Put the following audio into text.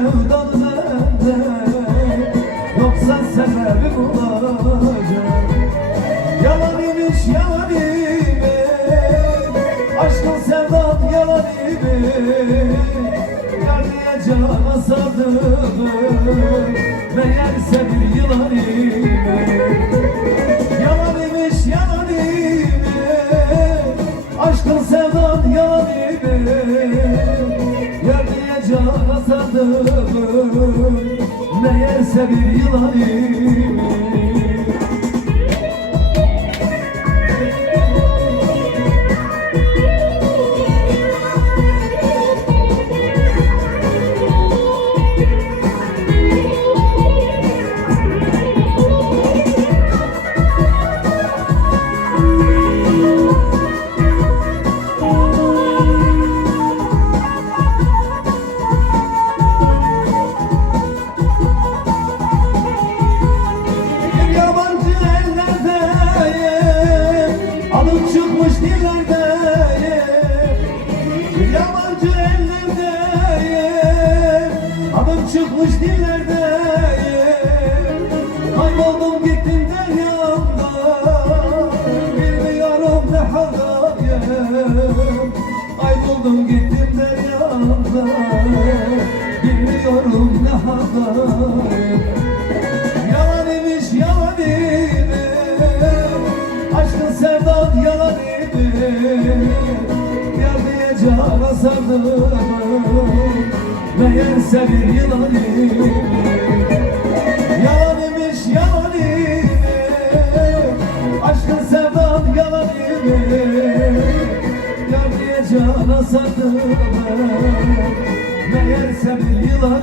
sevdan bende Yoksa sebebi bulacak. Yalan imiş yalan imiş. Aşkın sevdan yalan imiş. Yar diye cana bir yılan imiş. Yalan imiş yalan imiş. Aşkın sevdan yalan imiş. Bir çıkmış dillerdeyim. Kayboldum gittim deryamda. Bilmiyorum ne haldayım Kayboldum gittim deryamda. Bilmiyorum ne haldayım Yalan imiş yalan imiş. Aşkın sevdan yalan imiş. Yar diye cana sardım Meğerse bir yılan Yalan imiş yalan Aşkın sevdan yalan Yar diye cana sardım. Meğerse bir yılan